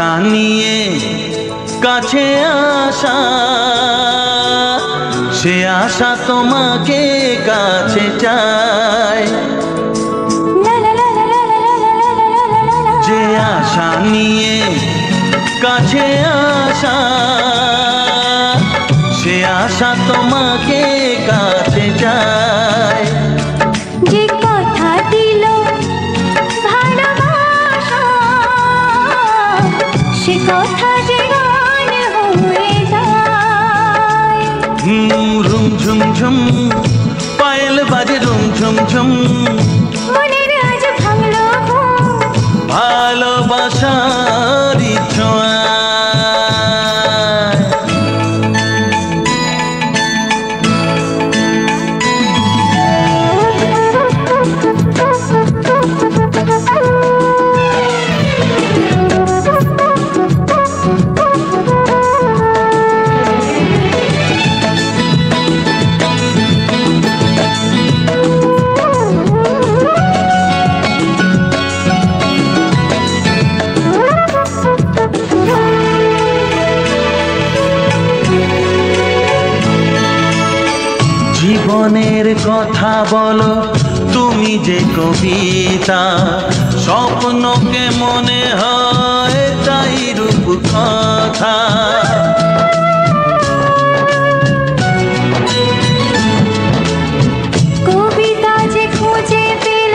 আশা নিয়ে কাছে আসা, সে আশা তোমাকে কাছে চায়। যে আশা নিয়ে কাছে আসা, সে আশা তোমাকে কাছে চায়। যে কথা দিল ভালোবাসা, সে কথা যে গান হয়ে যায়। রুম ঝুম ঝুম পায়েল বাজে, রুম ঝুম ঝুম মনের আজ ভাঙলো ঘুম, ভালোবাসার ছোঁয়া। জীবনের কথা বলো তুমি যে কবিতা, স্বপ্নকে মনে হয় তাই রূপ কথা। কবিতা যে খুঁজে পেল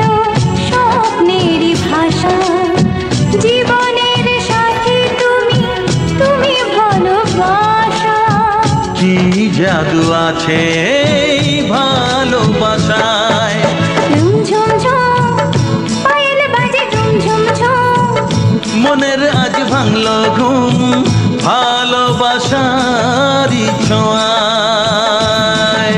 স্বপ্নেরই ভাষা, জীবনের সাথী তুমি, তুমি ভালোবাসা। কি জাদু আছে এই ভালোবাসায়। রুম ঝুম ঝুম পায়েল বাজে, রুম ঝুম ঝুম মনের আজ ভাঙলো ঘুম, ভালোবাসার ছোঁয়ায়।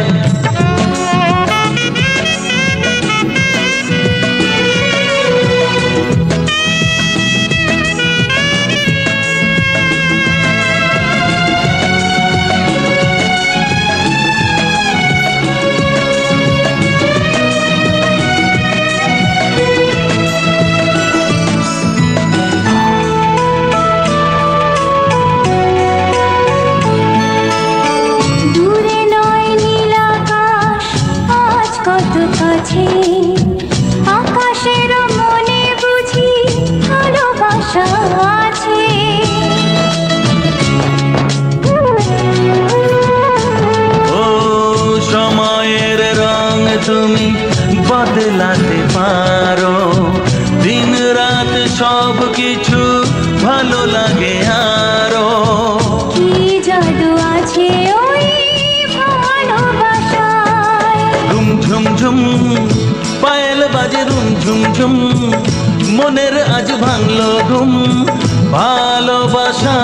আকাশের মনে বুঝি ভালোবাসা আছে। ও সময়ের রং তুমি বদলাতে পারো, দিন রাত সব কিছু ভালো লাগে আরো। কি জাদু আছে ওই ভালোবাসায়। রুম ঝুম ঝুম পায়েল বাজে, রুম ঝুম ঝুম মনের আজ ভাঙলো ঘুম, ভালোবাসা।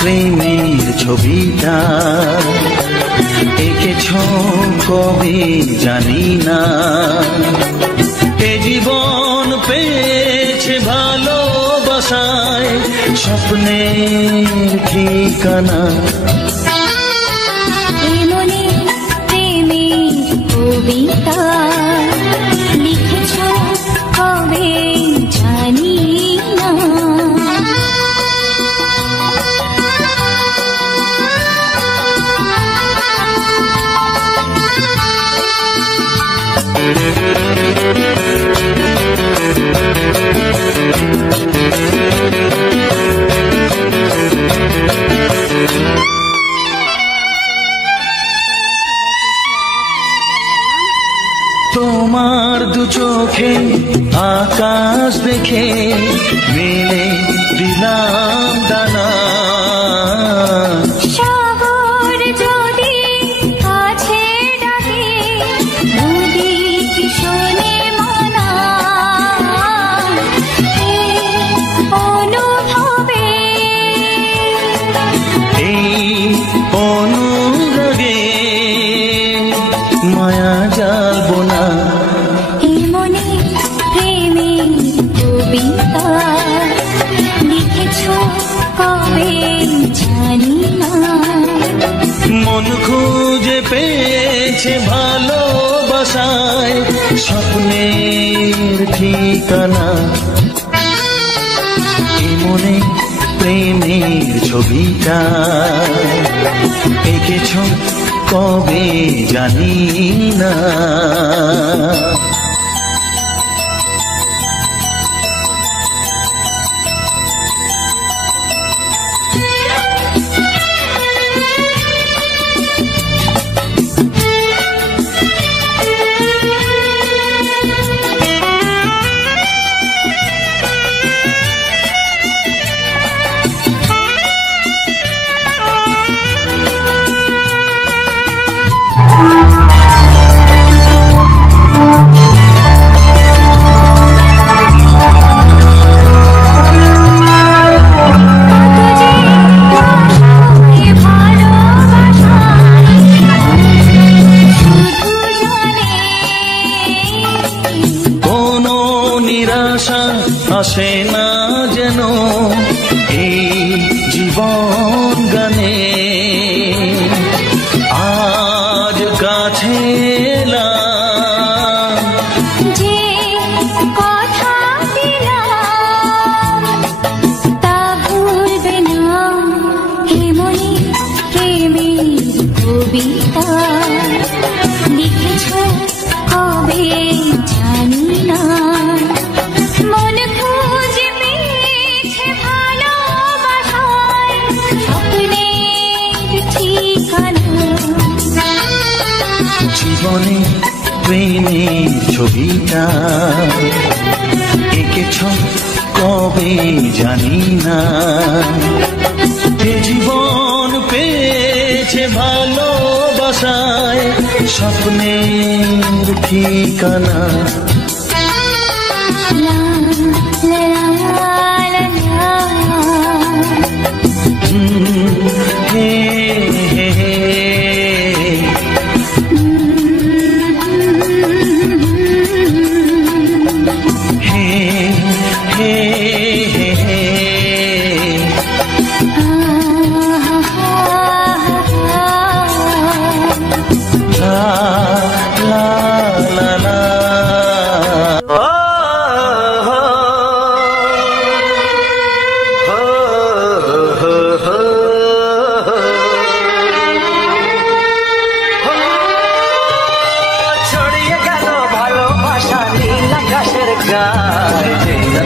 প্রেমের ছবিটা এঁকেছ কবে জানি না, এ জীবন পেয়েছে ভালোবাসায় স্বপ্নের ঠিকানা। কবিতা লিখেছ কবে জানি না। তোমার দু চোখে আকাশ দেখে মেলে দিলাম দানা। শহর যদি কাছে ডাকে নদী কি শোনে মানা। অনুভবে এই অনুরাগে মায়া জ্বালবো না। এই মনে প্রেমের কবিতা লিখেছ কবে জানি না। মন খুঁজে পেয়েছে ভালোবাসায় স্বপ্নের ঠিকানা। এই মনে প্রেমের ছবিটা এঁকেছ কবে জানি না। আসে না যেন এই জীবন গানে। আজ কাছে এলাম যে কথা দিলাম তা ভুলবে না। হে মনে প্রেমের কবিতা লিখেছ কবে জানি না। মন খুঁজে পেয়েছে ভালোবাসায় স্বপ্নের ঠিকানা। জীবনে প্রেমের ছবিটা এঁকেছ কবে জানি না। এ জীবন পেয়েছে ভালোবাসায় স্বপ্নের ঠিকানা।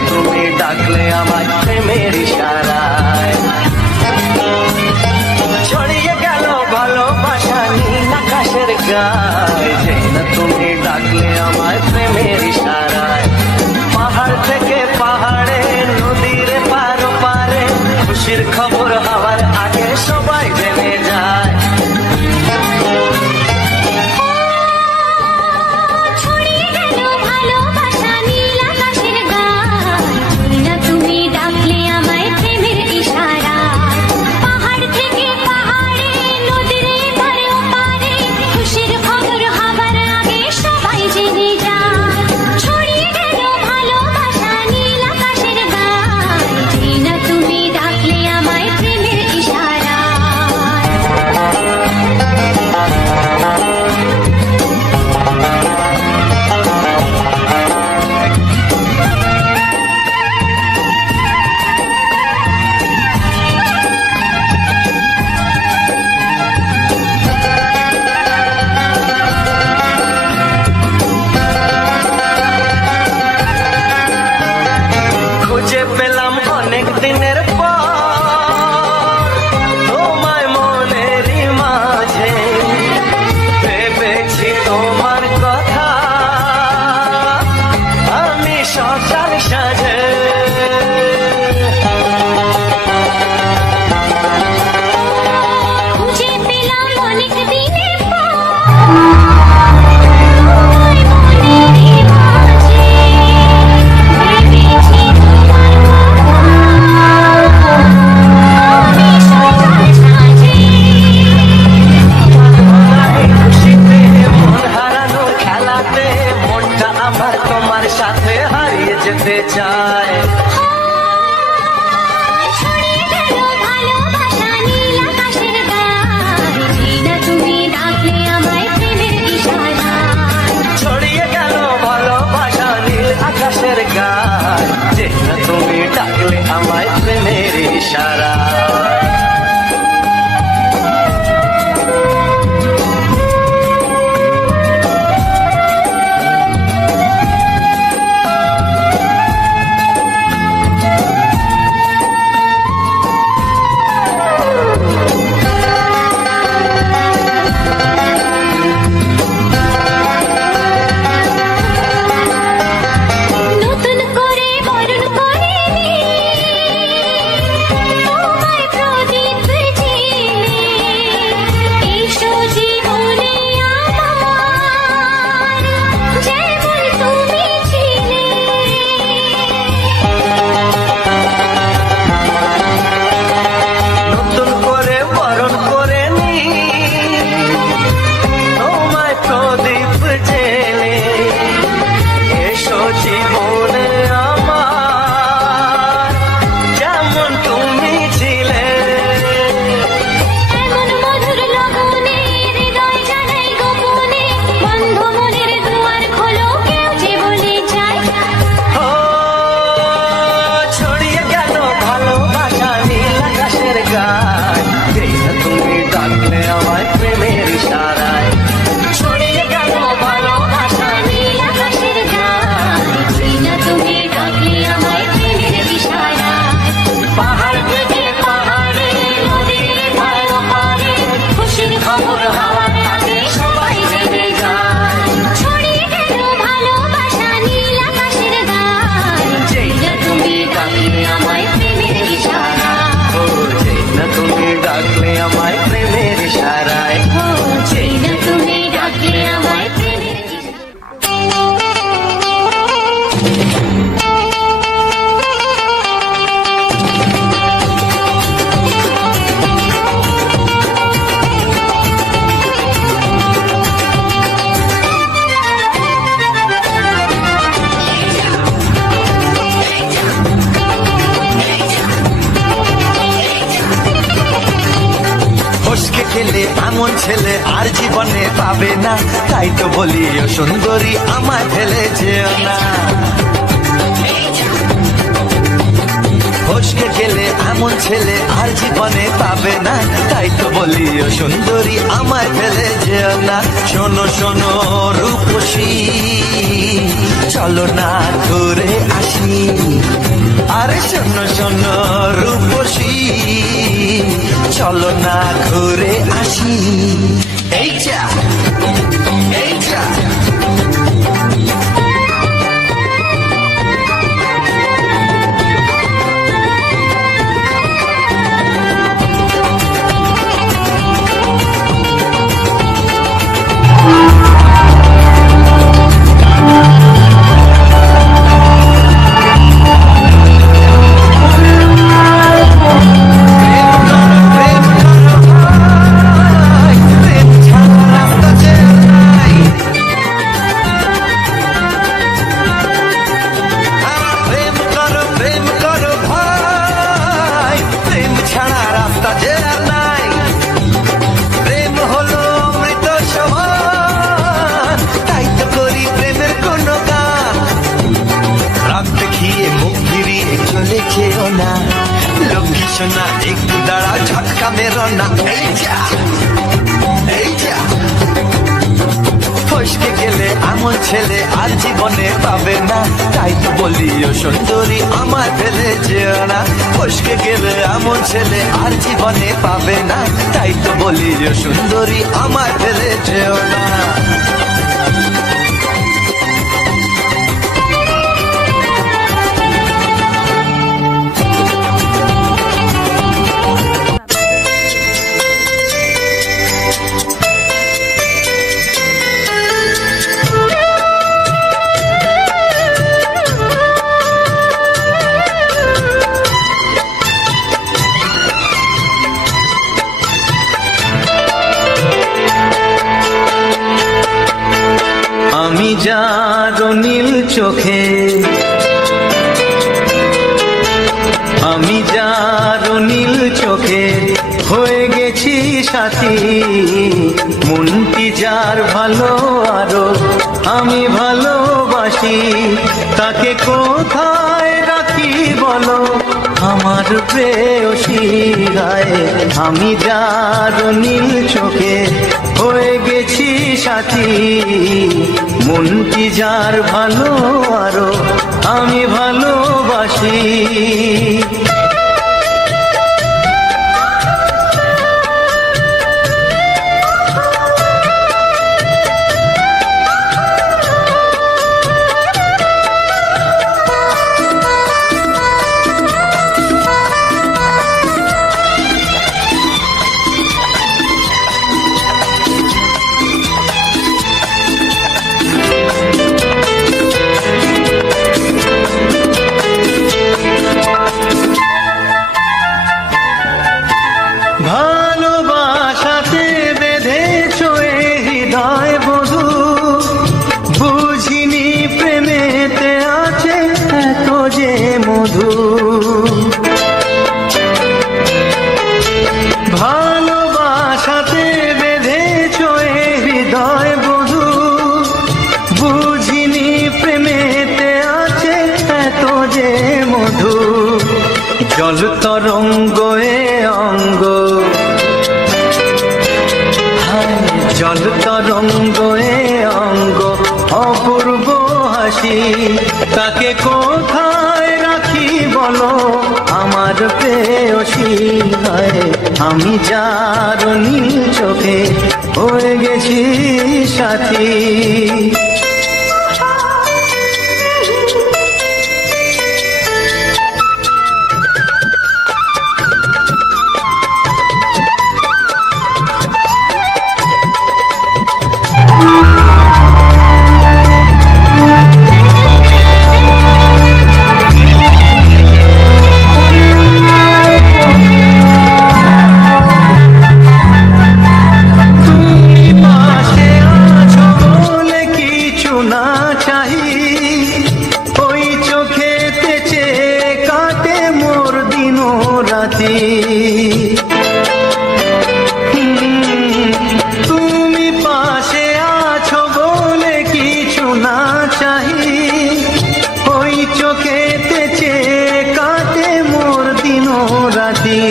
তুমি ডাকলে আমার প্রেমের ইশারায় ছড়িয়ে গেল ভালোবাসা নীল আকাশের গায়ে। তুমি ডাকলে আমার প্রেমের ইশারায় পাহাড় থেকে পাহাড়ে নদীর পারো পারে খুশির খবর হওয়ার আগে সবাই জেনে যায়। ছড়িয়ে গেল ভালোবাসা নীল আকাশের গায়ে। তুমি সাথে হারিয়ে যেতে চায়। ছড়িয়ে গেল ভালোবাসা নীল আকাশের গায়, যে না তুমি ডাকলে আমায় প্রেমের ইশারায়। এমন ছেলে আর জীবনে পাবে না, তাই তো বলি ও সুন্দরী আমায় ফেলে যেও না। ফসকে গেলে এমন ছেলে আর জীবনে পাবে না, তাই তো বলি ও সুন্দরী আমায় ফেলে যেও না। শোনো শোনো রূপসী, চলো না ঘুরে আসি। আরে শোনো শোনো রূপসী, চলো না ঘুরে আসি। এই যা এই যা সোনা একটু দাঁড়াও, ঝটকা মেরো না। এই যা এই যা ফসকে গেলে এমন ছেলে আর জীবনে পাবে না, তাই তো বলি ও সুন্দরী আমায় ফেলে যেও না। ফসকে গেলে এমন ছেলে আর জীবনে পাবে না, তাই তো বলি ও সুন্দরী আমায় ফেলে যেও না। আমি যার নীল চোখে হয়ে গেছি সাথী, মনটি যার ভালো আরো আমি ভালোবাসি, তাকে কোথায় রাখি বলো আমার প্রেয়সী গায়ে। আমি যার নীল চোখে হয়ে গেছি সাথী, মনটি যার ভালো আরো আমি ভালোবাসি। ভালোবাসাতে বেঁধেছ হৃদয় বধু, বুঝিনি প্রেমেতে আছে এত যে মধু। ভালোবাসাতে বেঁধেছ হৃদয় বধু, বুঝিনি প্রেমেতে আছে এত যে মধু। জল তরঙ্গ এ অঙ্গ, জল তরঙ্গ এ অঙ্গ অপূর্ব হাসি, তাকে কোথায় রাখি বলো আমার প্রেয়সী গায়ে। আমি যার নীল চোখে হয়ে গেছি সাথী। তুমি পাশে আছো বলে কিছু না চাহি, ওই চোখেতে চেয়ে কাটে মোর দিন রাতি।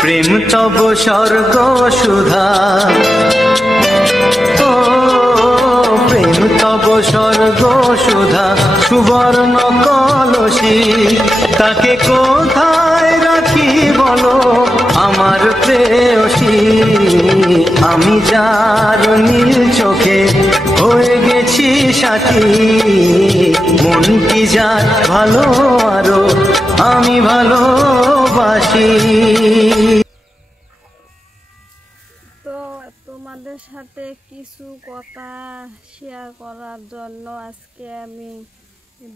প্রেম তব স্বর্গ সুধা, ও প্রেম তব স্বর্গ সুধা সুবর্ণ কলসী, তাকে কোথায় রাখি বলো আমার প্রেয়সী। আমি যার নীল চোখে হয়ে গেছি সাথী, মনটি যার ভালো আরো আমি ভালোবাসি। তো তোমাদের সাথে কিছু কথা শেয়ার করার জন্য আজকে আমি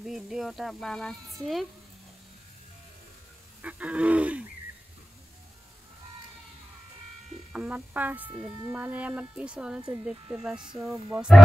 ভিডিওটা বানাচ্ছি। আমার আমার পিছনে দেখতে পাচ্ছ বস্তা,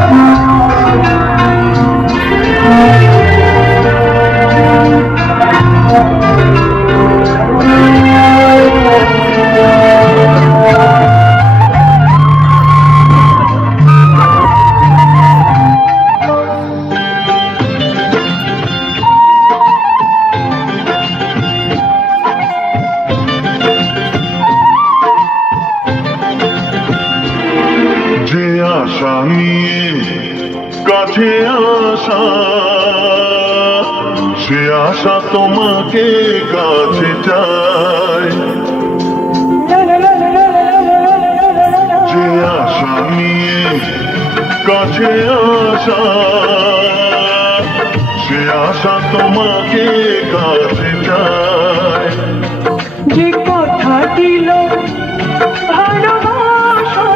আশা নিয়ে কাছে আসা, সে আশা তোমাকে কাছে চায়। যে আশা নিয়ে কাছে আসা, সে আশা তোমাকে কাছে চায়। যে কথা দিল ভালোবাসা,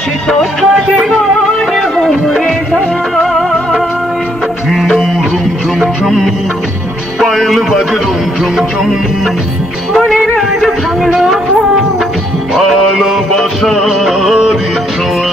সে কথা জীবন হয়ে যায়। ঝুম ঝুম ঝুম পায়েল বাজে রুম ঝুম ঝুম, মনের আজ ভাঙলো ভালোবাসার ছোঁয়া।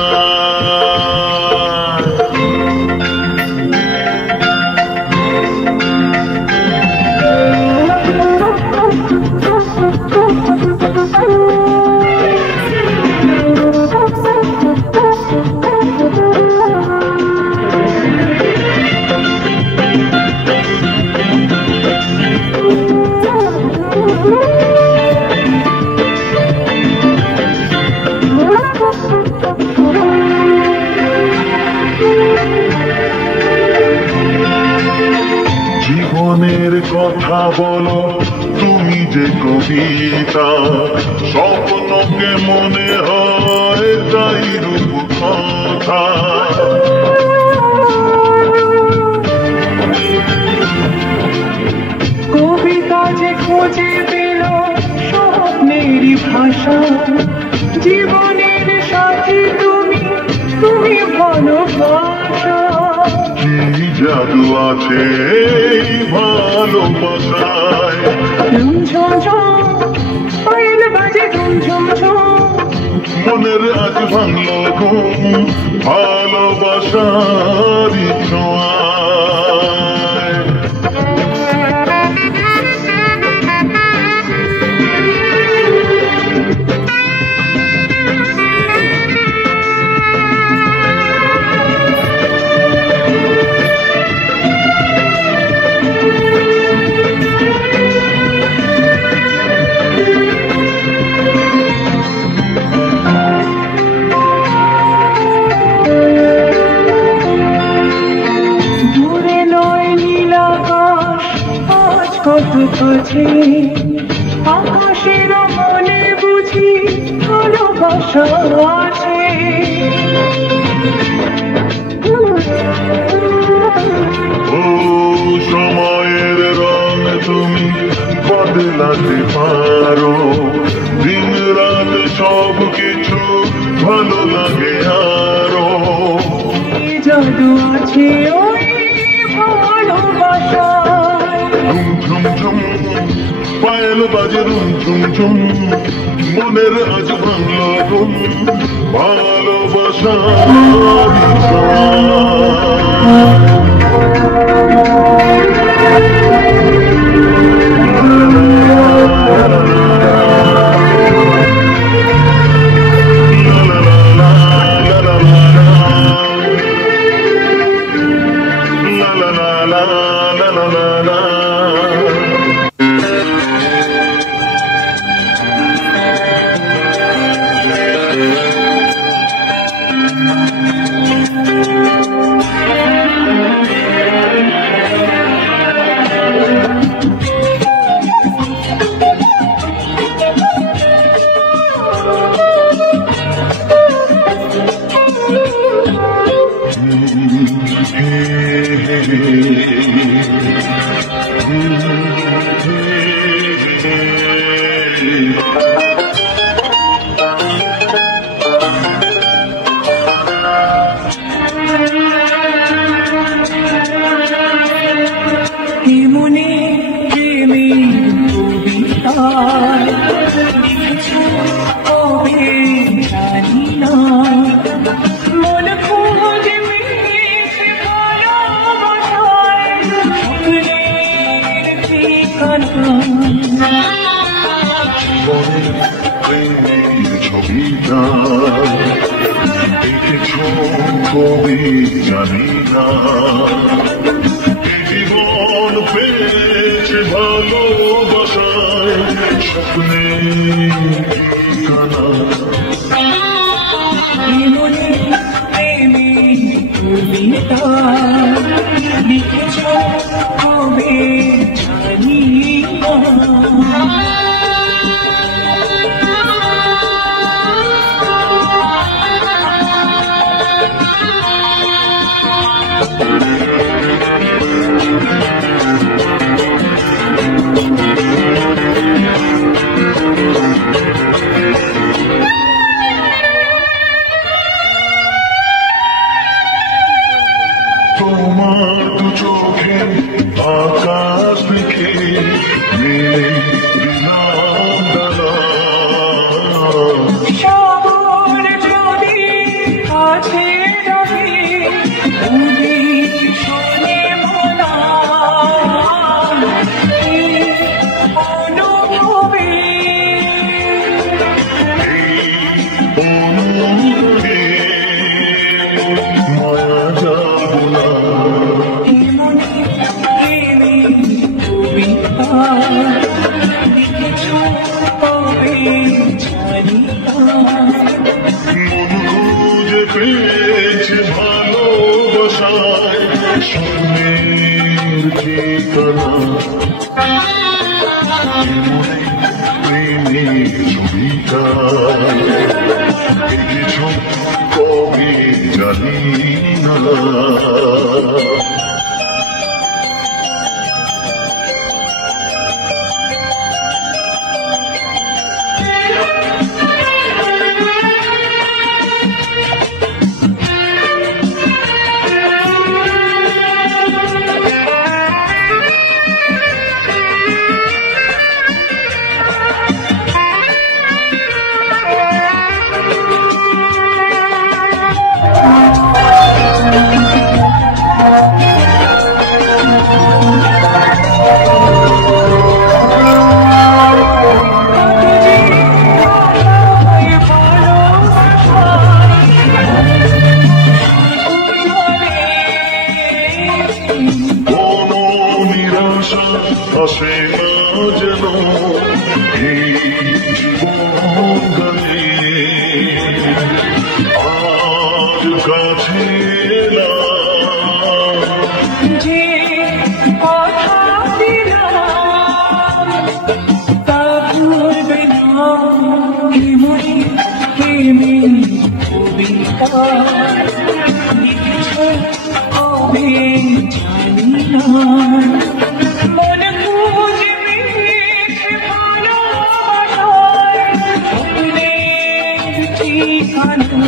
কথা বলো তুমি যে কবিতা, স্বপ্নকে মনে হয় তাই রূপ কথা। কবিতা যে খুঁজে পেল স্বপ্নেরই ভাষা, জীবনের সাথী তুমি, তুমি ভালোবাসা। কি জাদু আছে এই ভালোবাসায়, ঝুমঝুম পায়েল বাজে ঝুমঝুম, মনের আজ ভাঙলো ঘুম ভালোবাসারই ছোঁয়ায়। কত কাছে আকাশের মনে বুঝি ভালোবাসা আছে। ও সময়ের রং তুমি বদলাতে পারো, দিন রাত সব কিছু ভালো লাগে আরো। জাদু আছে ওই ভালোবাসায়, ঝুম ঝুম পায়েল বাজে রুম ঝুম ঝুম, মনের আজ ভাঙলো ঘুম ভালোবাসারই ছোঁয়ায়। ছবিটা দেখেছ কবি জানি না, জীবন পেয়েছে ভালোবাসায় স্বপ্নে ঠিকানা। কবিতা লিখেছ কবে জানি না। তোমার দু চোখে আকাশ দেখে মেলে দিলাম দানা। শহর যদি আছে রবি তুমি শোনে মনা, অনুভবে অনুভবে মায়া যাব না। লিখেছ কবে জানি না। ভাসে না যেন এই জীবন গানে আজ কাছে না যে কথা দিলাম তা ভুলবে না মনে প্রেমের কবিতা লিখেছ কবে জানি না মনে খুঁজে পেয়েছে ভালোবাসায় স্বপ্নের ঠিকানা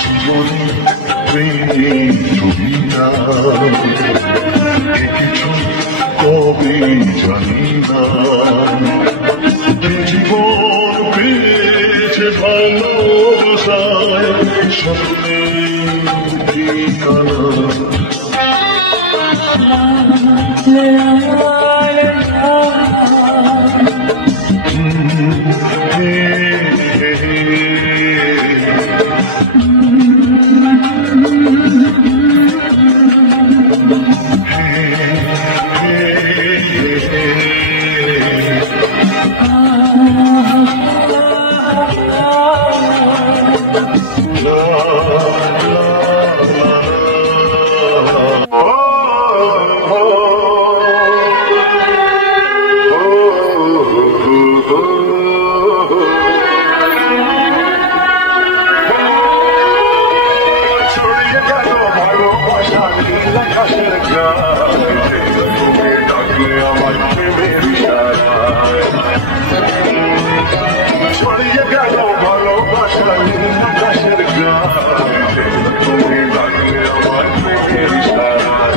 জীবনে প্রেমের ছবিটা কিছু কবে জানি না জীবন পেয়েছে ভালোবাসায় স্বপ্নের ঠিকানা ছড়িয়ে গেল ভালোবাসা আকাশের গায়ে তুমি লাগলে আমার প্রেমের ইশারায়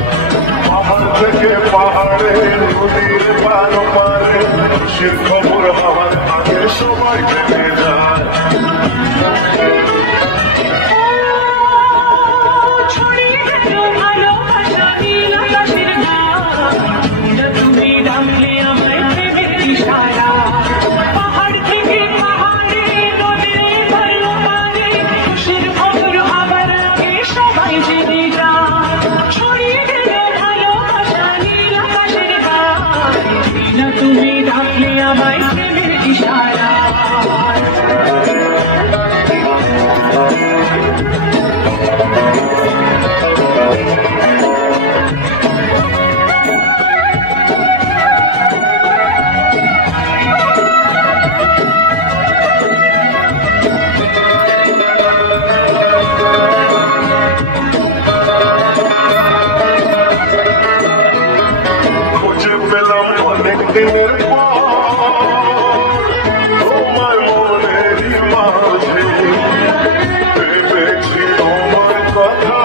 পাহাড় থেকে পাহাড়ে নদীর পার পারে খুশির খবর হওয়ার আগে সবাই কেটে যায় ছড়িয়ে গেল ভালোবাসা নীল আকাশের গায়ে তুমি ডাকলে আমার প্রেমের ইশারা পাহাড় থেকে পাহাড়ে নদীর পার পারে খুশির খবর হবার আগে সবাই জেনে যায় ছড়িয়ে গেল ভালোবাসা নীল আকাশের গায়ে তুমি ডাকলে আমার প্রেমের ইশারা খুঁজে পেলাম অনেক দিনের পর তোমার মনেরই মাঝে ভেবেছি তোমার কথা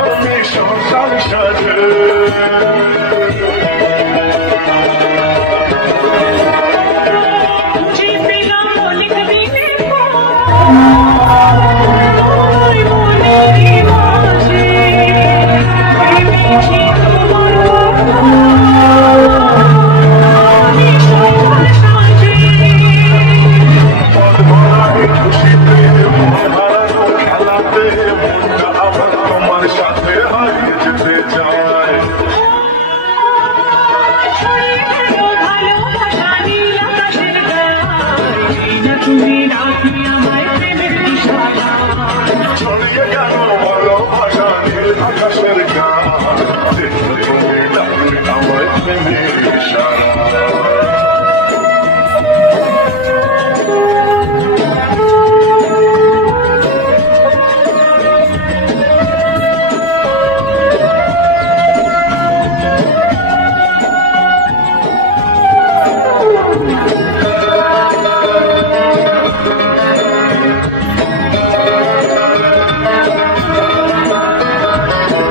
আমি সংসার সাজে খুঁজে পেলাম অনেক দিনের পর মনেরই মাঝে ভেবেছি তোমার কথা আমি সংসার সাজে খুশিতে হারানো খেলাতে মনটা আবার তোমার সাথে হারিয়ে যেতে চায় ছড়িয়ে গেল ভালোবাসা নীল আকাশের গায়ে তুমি ডাকলে আমার প্রেমের ইশারা ছড়িয়ে গেল ভালোবাসা নীল আকাশের গায়ে তুমি ডাকলে আমার প্রেমের ইশারা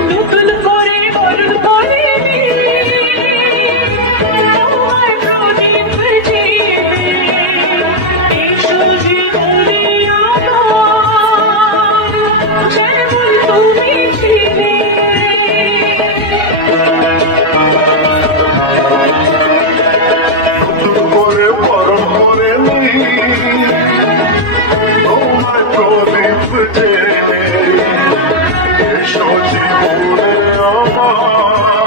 নতুন করে বরণ করিনি তোমার প্রদীপ জ্বেলে এসো জীবনে আমার যেমন তুমি ছিলে করে বরণ করে তোমার প্রদীপ জেলে এসো জীবনে আমার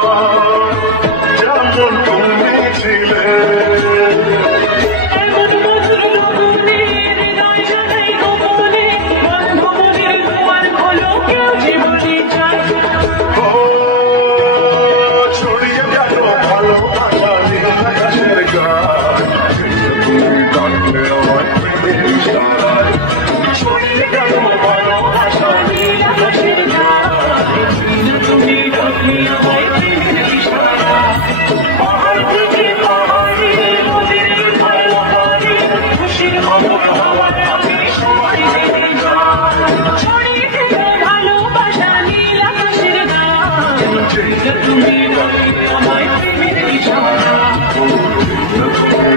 তুমি ডাকলে আমায় প্রেমের ইশারা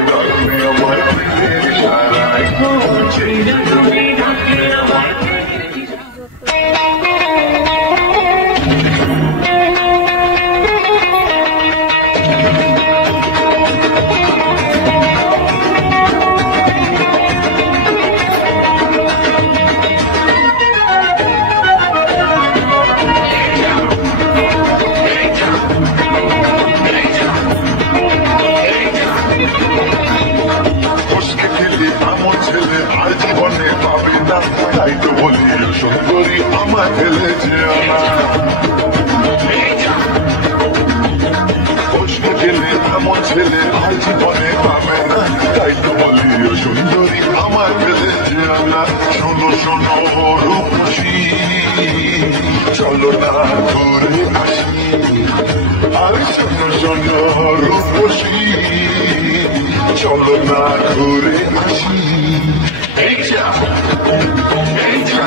ডাকলে আমায় প্রেমের ইশারায় সেই না তুমি ডাকলে আমায় প্রেমের ইশারা ফসকে খেলে এমন ছেলে আর জীবনে পাবে না তাই তো বলি সুন্দরী আমার ফেলে যেও না ফসকে খেলে এমন ছেলে আর জীবনে পাবে না তাই তো বলি সুন্দরী আমার ফেলে যেও না শোনো শোনো রূপসী চলো না ঘুরে আসি আর শোনো শোনো রূপসী চলো না ঘুরে আসি এই যা এই যা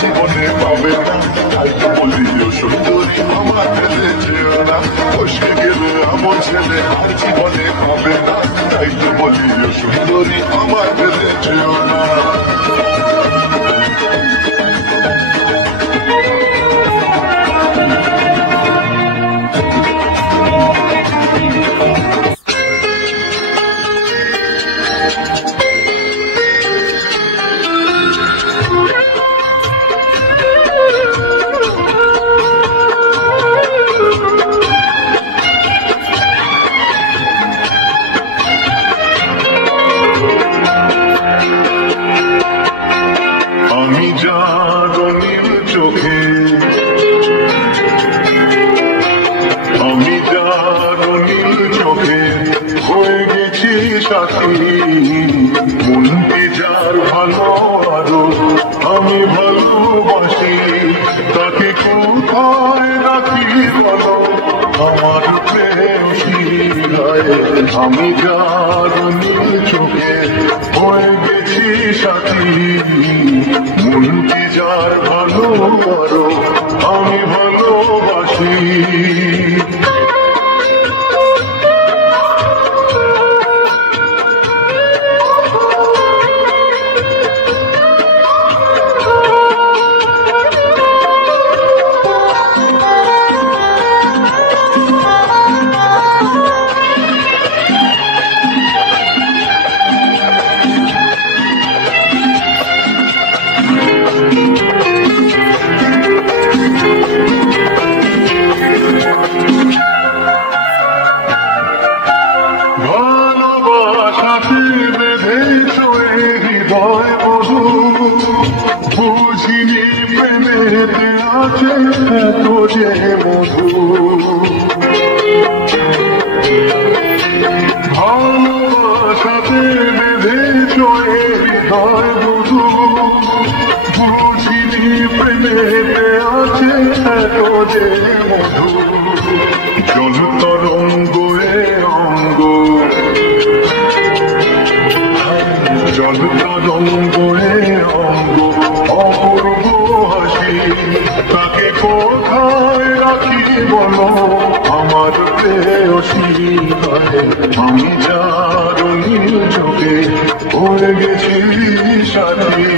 জীবনে পাবে না তাই তো বলি সুন্দরী আমার ফেলে যেও না ফসকে গেলে এমন ছেলে আর জীবনে পাবে না তাই তো বলি সুন্দরী আমার ফেলে যেও না মনকে যার ভালো আরো আমি ভালোবাসি তাকে কোথায় রাখি বলো আমার প্রেমী আমি যার নীল চোখে হয়ে গেছি সাথী মনকে যার ভালো আরো আমি ভালোবাসি বুঝিনি প্রেমেতে আছে এত যে মধু ভালোবাসাতে বেঁধেছ হৃদয় বধু বুঝিনি প্রেমেতে আছে এত যে মধু জল তরঙ্গ অঙ্গ জল তরঙ্গ অঙ্গ অপূর্ব হাসি তাকে কোথায় রাখি বলো আমার প্রেয়সী আমি যার নীল চোখে হয়ে গেছি সাথী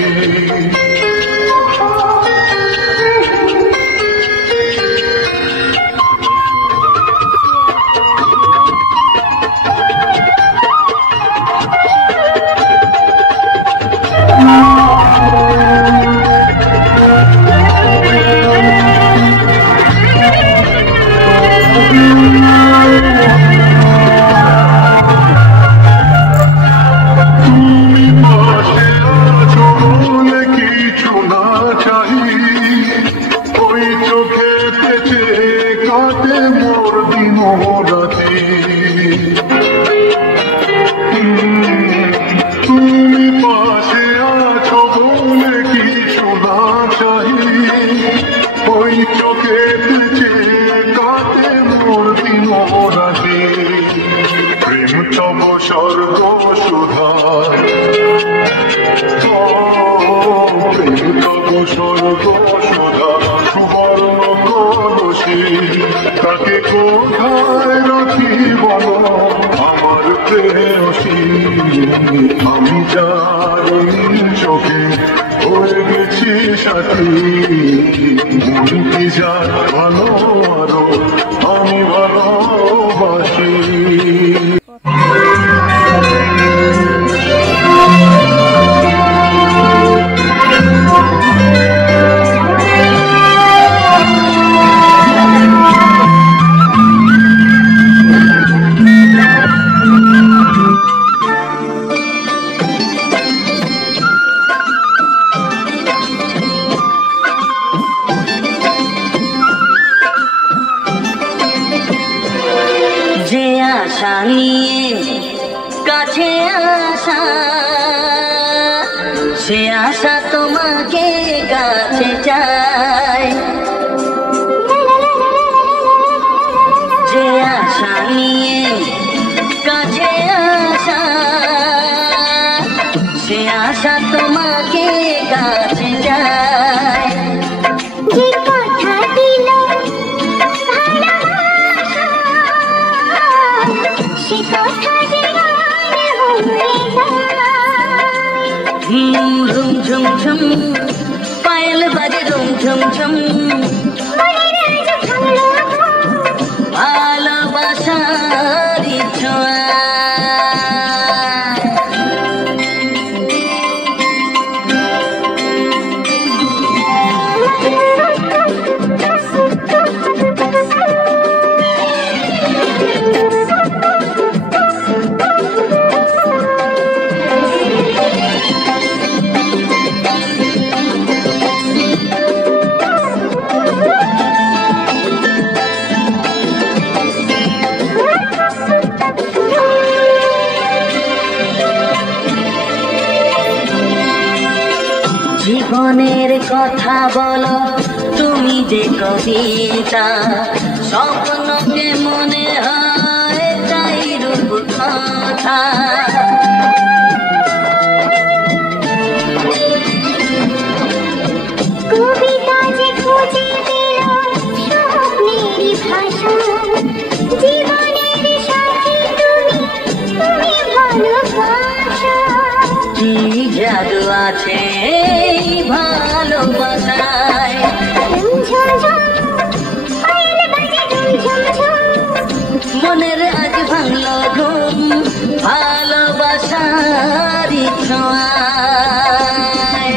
ওই চোখেতে চেয়ে কাটে মোর দিন রাতে প্রেম তব স্বর্গ সুধা প্রেম তব স্বর্গ সুধা সুবর্ণ কলসি তাকে কোথায় রাখি বলো আমার প্রেয়সী আমি যার চোখে হয়ে গেছি সাথী মন কি যার ভালো আরো আমি ভালোবাসি আশা নিয়ে কাছে আসা সে আশা তোমাকে কাছে চায় যে আশা নিয়ে কাছে আসা সে আশা তোমাকে কাছে চায় যে কথা দিল সে কথা যে ঝুম ঝুম ঝুম পায়েল বাজে ঝুম ঝুম ঝুম ভালোবাসার ছোঁয়া জীবনের কথা বলো তুমি যে কবিতা স্বপ্নকে মনে হয় তাই রূপ কথা কবিতা যে খুঁজে পেল স্বপ্নেরই ভাষা জীবনের সাথী তুমি ভালোবাসা কি জাদু আছে এই ভালোবাসায় মনের আজ ভাঙলো ঘুম ভালোবাসার ছোঁয়ায়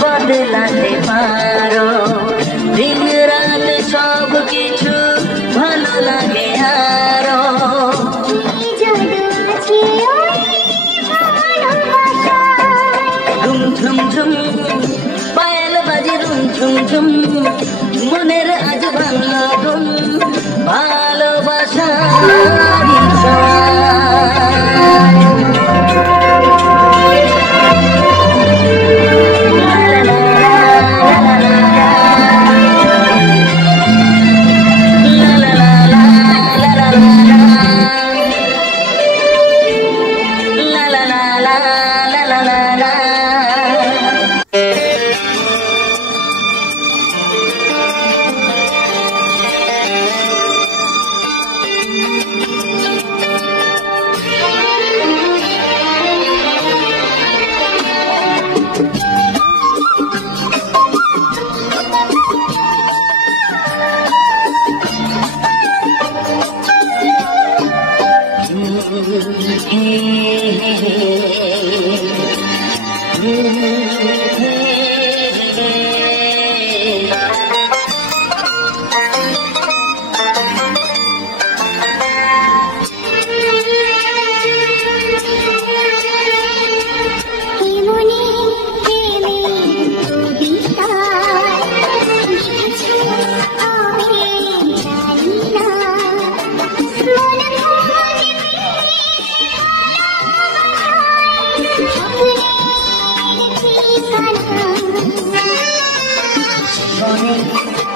বদলাতে পারো দিন রাত সব কিছু ভালো লাগে আরো ঝুম ঝুম ঝুম পায়েল বাজে ঝুম ঝুম ঝুম মনের আজ ভাঙলো ঘুম ভালোবাসা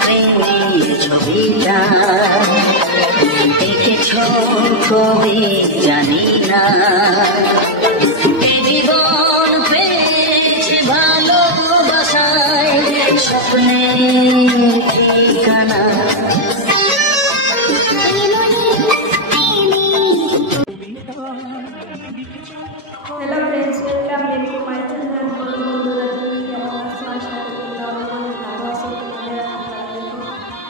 প্রেমের ছবিটা দেখেছ কবে জানি না, এ জীবন পেয়েছে ভালোবাসায় স্বপ্নের ঠিকানা। Hello friends, welcome back to my channel. বন্ধুরা তুমি কেমন আছো? আশা করি তোমরা অনেক ভালো আছো। তোমাদের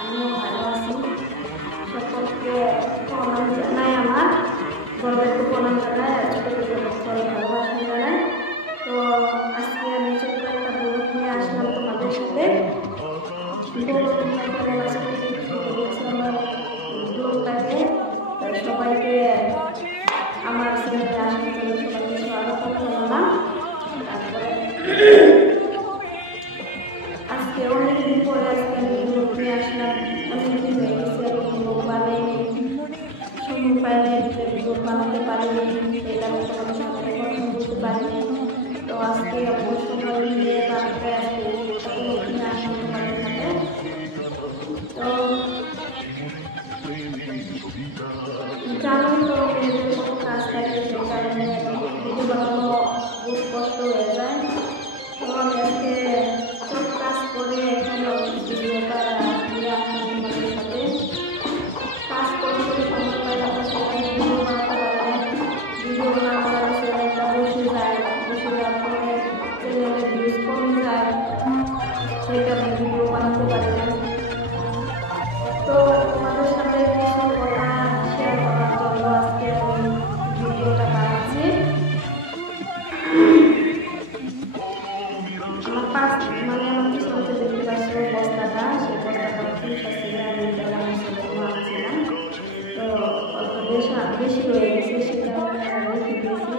আমিও ভালো আছি। সকলকে প্রণাম জানাই, আমার গর্বের প্রণাম জানাই, আর ছোটো ছোটো ভালোবাসা জানাই। তো আজকে আমি ছোট্ট একটা ব্লগ নিয়ে আসলাম তোমাদের সাথে। ব্লগটাকে সবাইকে আমার চ্যানেলে আসার জন্য সবাইকে স্বাগত জানালাম। তারপরে আজকে অনেকদিন পরে আজকে আমি ব্লগ নিয়ে আসলাম। অনেকদিন হয়ে গেছে ব্লগ বানাইনি, সময় পাইনি, ব্লগ বানাতে পারিনি, এটা আমি তোমাদের সাথে কথা বলতে পারিনি। তো আজকে সময় মিলিয়ে তারপরে আজকে ব্লগ নিয়ে আসলাম তোমাদের সাথে। তো জানোই তো মেয়েদের কত কাজ থাকে, সেই কারণে ভিডিও বানানো বহুত কষ্ট হয়ে যায়। তো আমি আজকে সব কাজ করে এখানে ভিডিওটা নিয়ে আসলাম তোমাদের সাথে। কাজ করে সময় পাই না, সেখানে ভিডিও বানাতে পারে, ভিডিও না করার চ্যানেলটা বসে যায়, বসে যাওয়ার পরে চ্যানেলের ভিউজ কমে যায়, সেই কারণে ভিডিও বানাতে পারি না। তো তোমাদের সাথে কিছু কথা শেয়ার করার জন্য আজকে আমি ভিডিওটা বানাচ্ছি। আমার পাশ আমার পিছনে দেখতে পাচ্ছি বস্তাটা, সেই বস্তাটা পুরুষা ছিল, আমি আনছিলাম। তো অল্প বেশি হয়ে গেছে, সেটা রেখে দিয়েছি।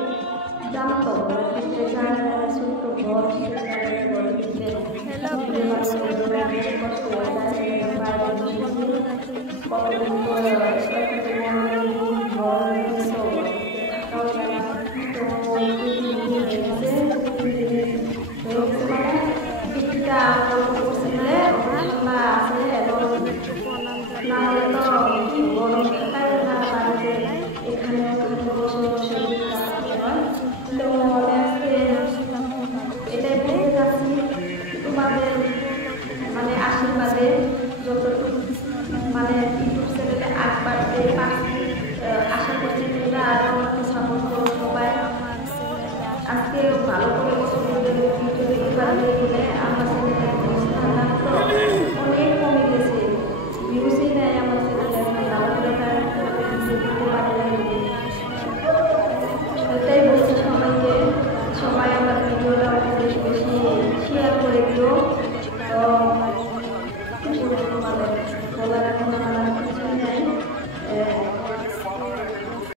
জানো তো ঘরের ভিতরে যায় না, ছোট্ট ঘর, ঘরের ভিতরে কষ্ট হয়ে যায়। কতদিন পরে না হলে তো গরম থাকে না, বাড়িতে এখানে ওখানে বসে বসে হয়। তো আজকে এটাই বলতে চাচ্ছি, তোমাদের মানে আশীর্বাদে যতটুকু মানে